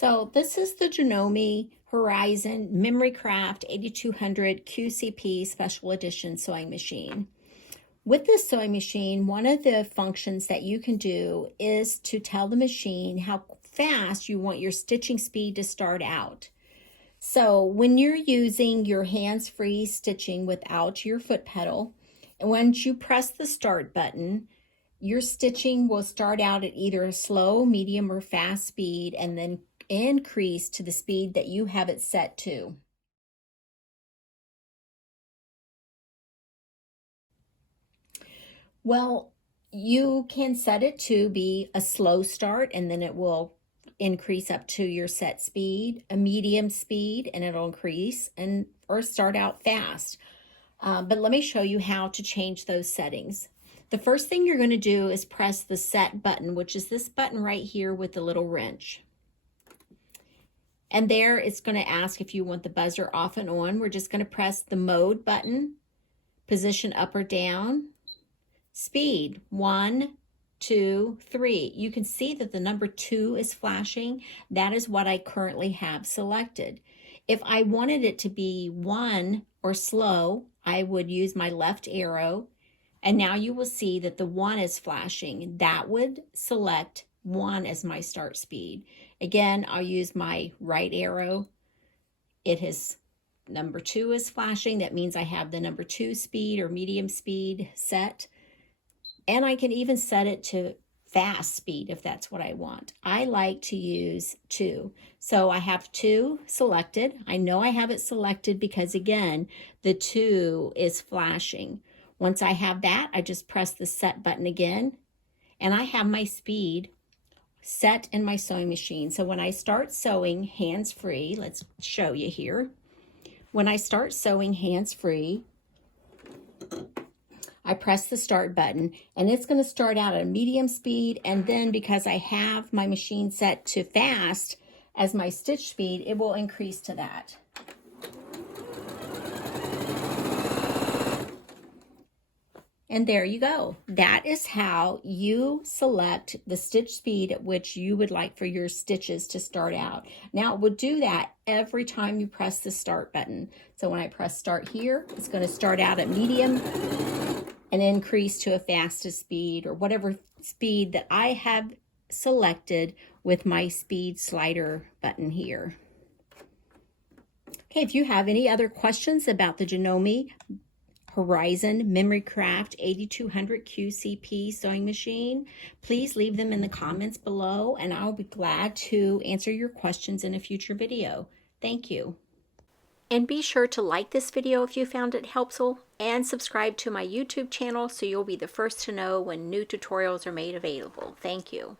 So this is the Janome Memory Craft 8200 QCP Special Edition sewing machine. With this sewing machine, one of the functions that you can do is to tell the machine how fast you want your stitching speed to start out. So when you're using your hands-free stitching without your foot pedal, and once you press the start button, your stitching will start out at either a slow, medium, or fast speed and then increase to the speed that you have it set to. Well, you can set it to be a slow start and then it will increase up to your set speed, a medium speed, and it'll increase, or start out fast. But let me show you how to change those settings. The first thing you're going to do is press the set button, which is this button right here with the little wrench. And there it's going to ask if you want the buzzer off and on. We're just going to press the mode button, position up or down, speed 1, 2, 3. You can see that the number 2 is flashing. That is what I currently have selected. If I wanted it to be 1 or slow, I would use my left arrow. And now you will see that the 1 is flashing. That would select 1 as my start speed. Again, I'll use my right arrow. Number 2 is flashing. That means I have the number 2 speed or medium speed set. And I can even set it to fast speed if that's what I want. I like to use 2. So I have 2 selected. I know I have it selected because again, the 2 is flashing. Once I have that, I just press the set button again, and I have my speed set in my sewing machine. So when I start sewing hands-free, let's show you here. When I start sewing hands-free, I press the start button and it's going to start out at a medium speed, and then because I have my machine set to fast as my stitch speed, it will increase to that. And there you go. That is how you select the stitch speed at which you would like for your stitches to start out. Now it will do that every time you press the start button. So when I press start here, it's going to start out at medium and increase to a fastest speed or whatever speed that I have selected with my speed slider button here. Okay, if you have any other questions about the Janome Memory Craft 8200 QCP sewing machine, please leave them in the comments below and I'll be glad to answer your questions in a future video. Thank you. And be sure to like this video if you found it helpful and subscribe to my YouTube channel so you'll be the first to know when new tutorials are made available. Thank you.